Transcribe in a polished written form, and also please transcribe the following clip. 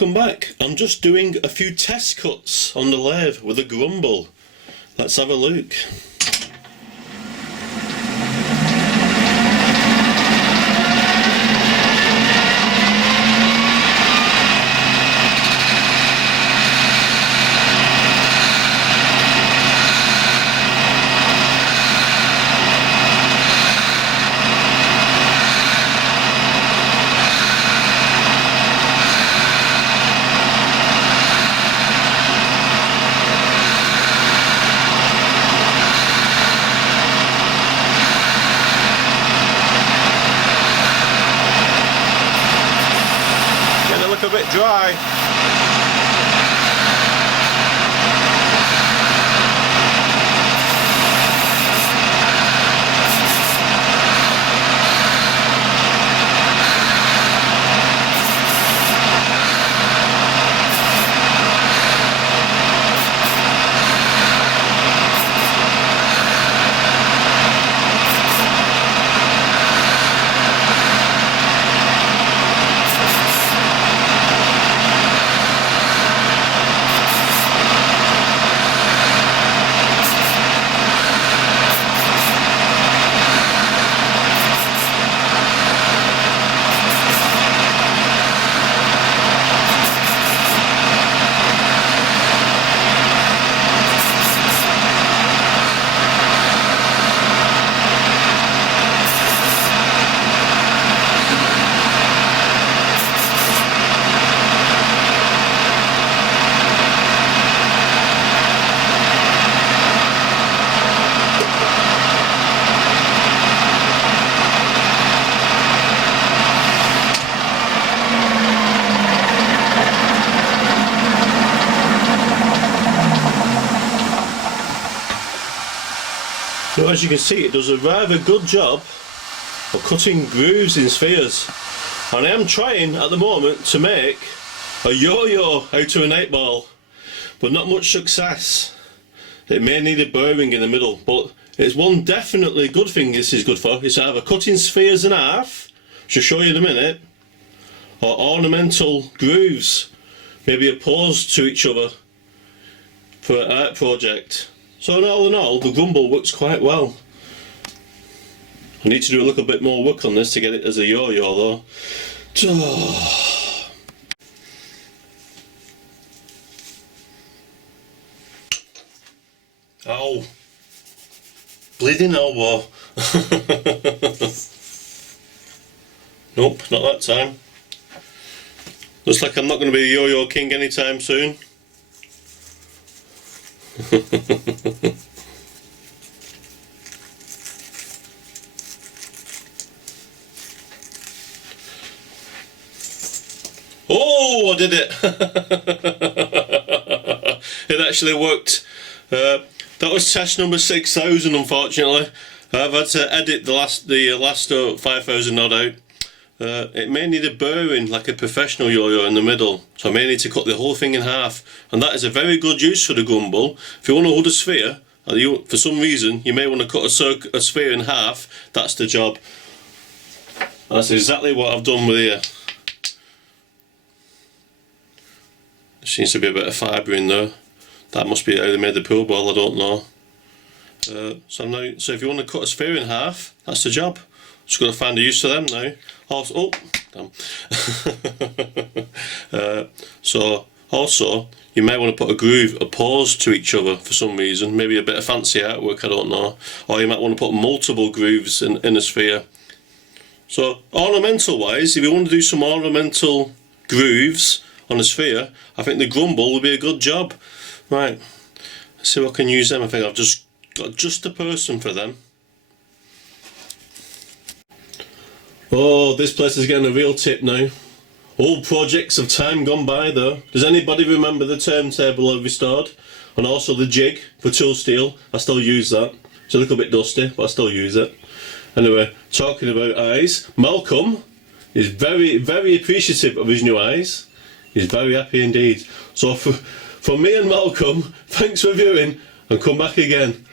welcome back. I'm just doing a few test cuts on the lathe with a grumble. Let's have a look. A bit dry. Now, as you can see, it does a rather good job of cutting grooves in spheres, and I am trying at the moment to make a yo-yo out of an 8-ball, but not much success. It may need a burring in the middle, but it's one definitely good thing this is good for. It's either cutting spheres in half, which I'll show you in a minute, or ornamental grooves, maybe opposed to each other for an art project. So all in all, the grumble works quite well. I need to do a little bit more work on this to get it as a yo-yo though. Ow! Bleeding elbow. Nope, not that time. Looks like I'm not going to be a yo-yo king anytime soon. Oh, I did it! It actually worked. That was test number 6000. Unfortunately, I've had to edit the last 5000 odd out. It may need a burring like a professional yo-yo in the middle, so I may need to cut the whole thing in half, and that is a very good use for the grumble. If you want to hold a sphere, or for some reason you may want to cut a sphere in half, that's the job. That's exactly what I've done with here. There seems to be a bit of fibre in there. That must be how they made the pool ball, I don't know. So if you want to cut a sphere in half, that's the job. Just got to find a use for them now. Also, oh, damn. So also, you may want to put a groove opposed to each other for some reason. Maybe a bit of fancy artwork, I don't know. Or you might want to put multiple grooves in a sphere. So ornamental wise, if you want to do some ornamental grooves on a sphere, I think the grumble would be a good job. Right, let's see if I can use them. I think I've just got just the person for them. Oh, this place is getting a real tip now. Old projects of time gone by though. Does anybody remember the turntable I restored? And also the jig for tool steel. I still use that. It's a little bit dusty, but I still use it. Anyway, talking about eyes, Malcolm is very, very appreciative of his new eyes. He's very happy indeed. So for me and Malcolm, thanks for viewing and come back again.